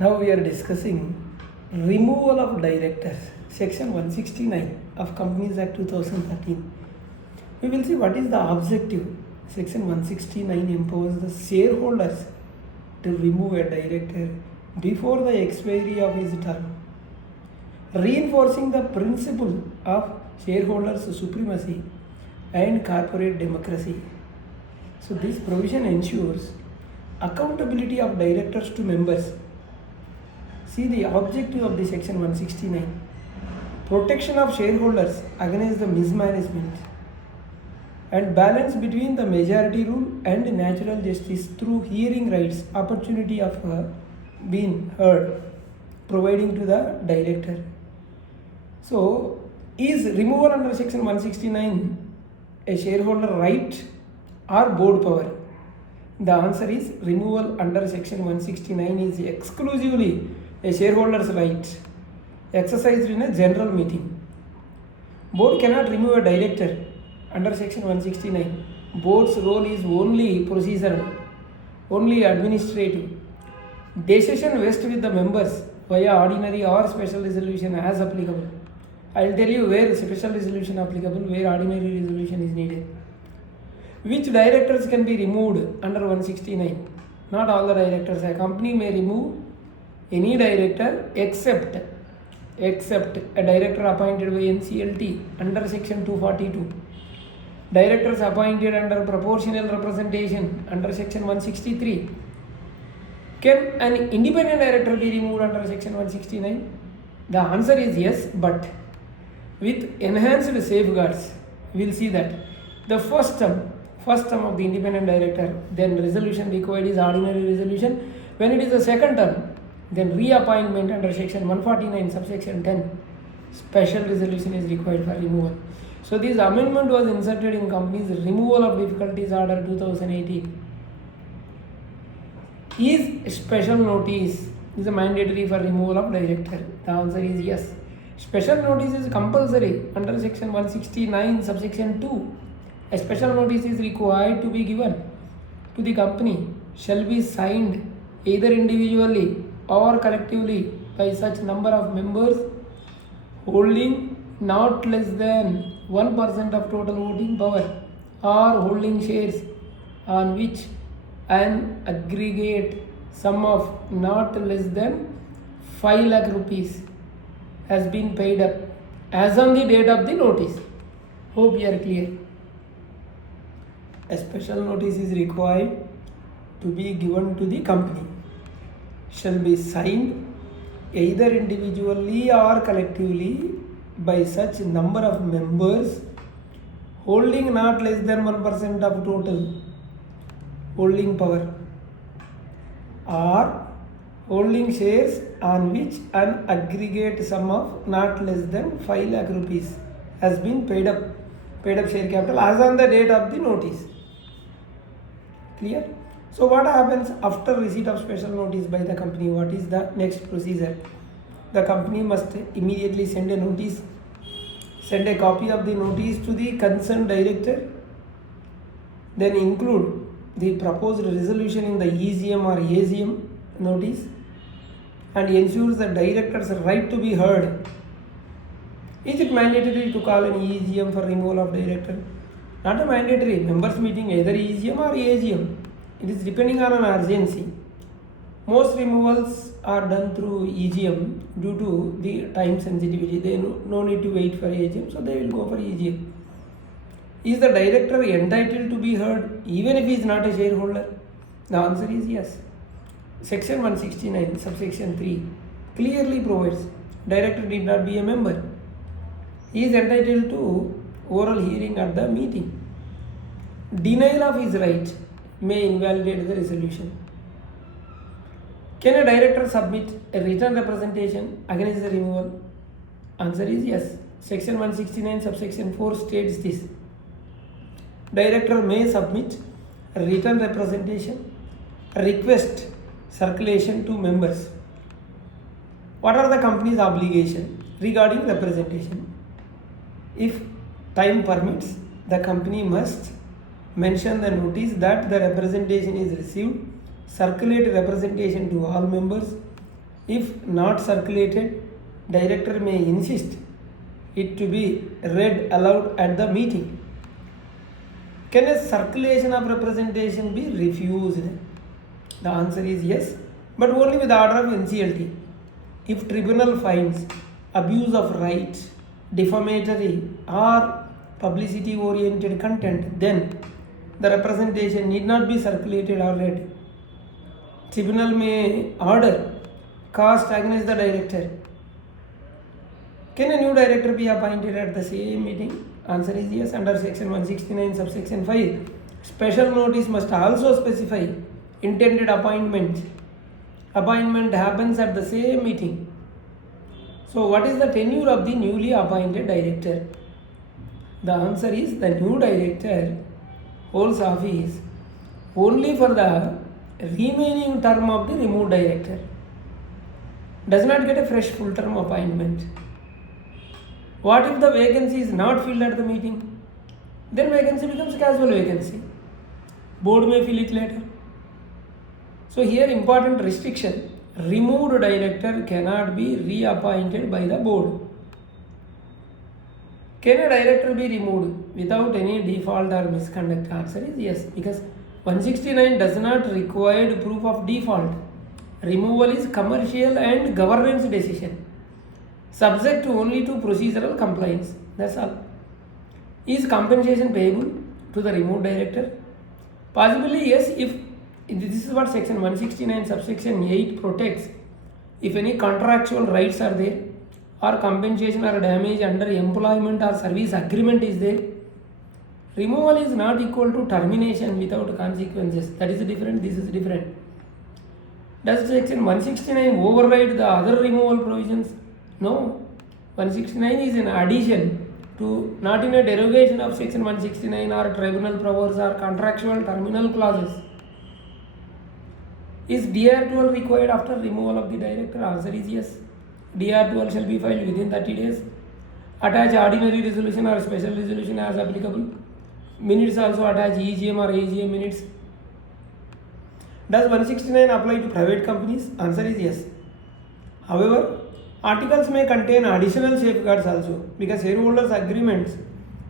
Now we are discussing removal of directors, section 169 of Companies Act 2013. We will see what is the objective. Section 169 empowers the shareholders to remove a director before the expiry of his term, reinforcing the principle of shareholders' supremacy and corporate democracy. So this provision ensures accountability of directors to members. See the objective of the section 169: protection of shareholders against the mismanagement and balance between the majority rule and natural justice through hearing rights, opportunity of being heard, providing to the director. So, is removal under section 169 a shareholder right or board power? The answer is removal under section 169 is exclusively a shareholder's right exercised in a general meeting. Board cannot remove a director under section 169. Board's role is only procedural, only administrative. Decision vests with the members via ordinary or special resolution as applicable. I will tell you where special resolution applicable, where ordinary resolution is needed. Which directors can be removed under 169? Not all the directors. A company may remove any director except a director appointed by NCLT under section 242. Directors appointed under proportional representation under section 163. Can an independent director be removed under section 169? The answer is yes, but with enhanced safeguards. We will see that the first term of the independent director, then resolution required is ordinary resolution. When it is the second term, then reappointment under section 149 subsection 10, special resolution is required for removal. So this amendment was inserted in Companies Removal of Difficulties Order 2018. Is special notice is a mandatory for removal of director? The answer is yes. Special notice is compulsory under section 169 subsection 2. A special notice is required to be given to the company, shall be signed either individually or collectively by such number of members holding not less than 1% of total voting power or holding shares on which an aggregate sum of not less than 5 lakh rupees has been paid up as on the date of the notice. Hope you are clear. A special notice is required to be given to the company, shall be signed either individually or collectively by such number of members holding not less than 1% of total holding power or holding shares on which an aggregate sum of not less than 5 lakh rupees has been paid up share capital as on the date of the notice. Clear? So what happens after receipt of special notice by the company? What is the next procedure? The company must immediately send a copy of the notice to the concerned director, then include the proposed resolution in the EGM or AGM notice, and ensures the director's right to be heard. Is it mandatory to call an EGM for removal of director? Not a mandatory. Members meeting either EGM or AGM. It is depending on an urgency. Most removals are done through EGM due to the time sensitivity. They no need to wait for AGM, so they will go for EGM. Is the director entitled to be heard even if he is not a shareholder? The answer is yes. Section 169 subsection 3 clearly provides director need not be a member. He is entitled to oral hearing at the meeting. Denial of his right may invalidate the resolution. Can a director submit a written representation against the removal? Answer is yes. Section 169 subsection 4 states this. Director may submit a written representation, request circulation to members. What are the company's obligations regarding representation? If time permits, the company must mention the notice that the representation is received, circulate representation to all members, If not circulated, director may insist it to be read aloud at the meeting. Can a circulation of representation be refused? The answer is yes, but only with the order of NCLT. If tribunal finds abuse of rights, defamatory or publicity oriented content, then the representation need not be circulated or read. Tribunal may order cost against the director. Can a new director be appointed at the same meeting? Answer is yes. Under section 169 subsection 5, special notice must also specify intended appointment. Appointment happens at the same meeting. So what is the tenure of the newly appointed director? The answer is the new director holds office only for the remaining term of the removed director. Does not get a fresh full term appointment. What if the vacancy is not filled at the meeting? Then vacancy becomes casual vacancy. Board may fill it later. So here important restriction, removed director cannot be reappointed by the board. Can a director be removed without any default or misconduct? Answer is yes, because 169 does not require proof of default. Removal is commercial and governance decision, subject only to procedural compliance. That's all. Is compensation payable to the removed director? Possibly yes, if this is what section 169 subsection 8 protects. If any contractual rights are there, or compensation or damage under employment or service agreement is there, removal is not equal to termination without consequences. That is different, this is different. Does section 169 override the other removal provisions? No. 169 is an addition to, not in a derogation of section 169 or tribunal powers or contractual terminal clauses. Is DR12 required after removal of the director? Answer is yes. DR12 shall be filed within 30 days. Attach ordinary resolution or special resolution as applicable. Minutes also attach EGM or AGM minutes. Does 169 apply to private companies? Answer is yes. However, articles may contain additional safeguards also, because shareholders' agreements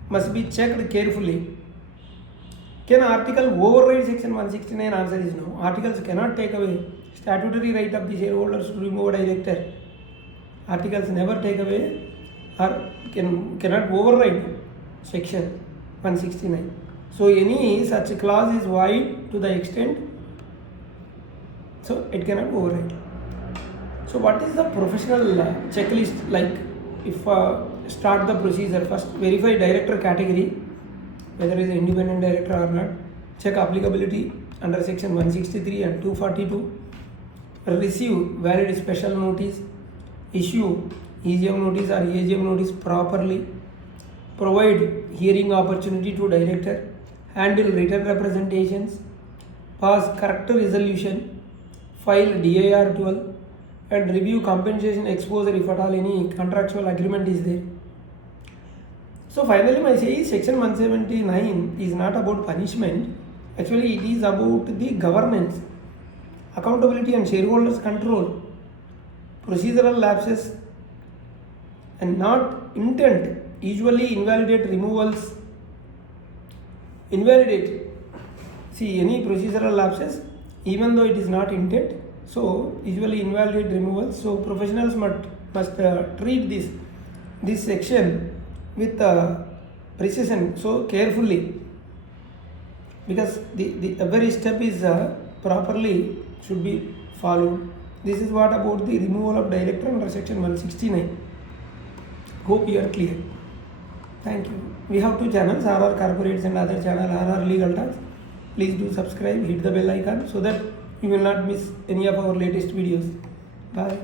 must be checked carefully. Can article override section 169? Answer is no. Articles cannot take away statutory right of the shareholders to remove a director. Articles never take away or cannot override section 169. So any such clause is void to the extent, so it cannot override. So what is the professional checklist like? If start the procedure, first verify director category, whether it is an independent director or not. Check applicability under section 163 and 242. Receive valid special notice. Issue EGM notice or AGM notice properly. Provide hearing opportunity to director. Handle written representations. Pass correct resolution. File DIR 12. And review compensation exposure if at all any contractual agreement is there. So finally my say is section 179 is not about punishment. Actually it is about the governance, accountability and shareholders control, procedural lapses and not intent usually invalidate removals. Invalidate. See, any procedural lapses, even though it is not intent, so usually invalidate removals. So professionals must treat this section with precision, so carefully, because the every step is properly should be followed. This is what about the removal of director under section 169. Hope you are clear. Thank you. We have two channels, RR Corporates and other channel RR Legal Talks. Please do subscribe, hit the bell icon so that you will not miss any of our latest videos. Bye.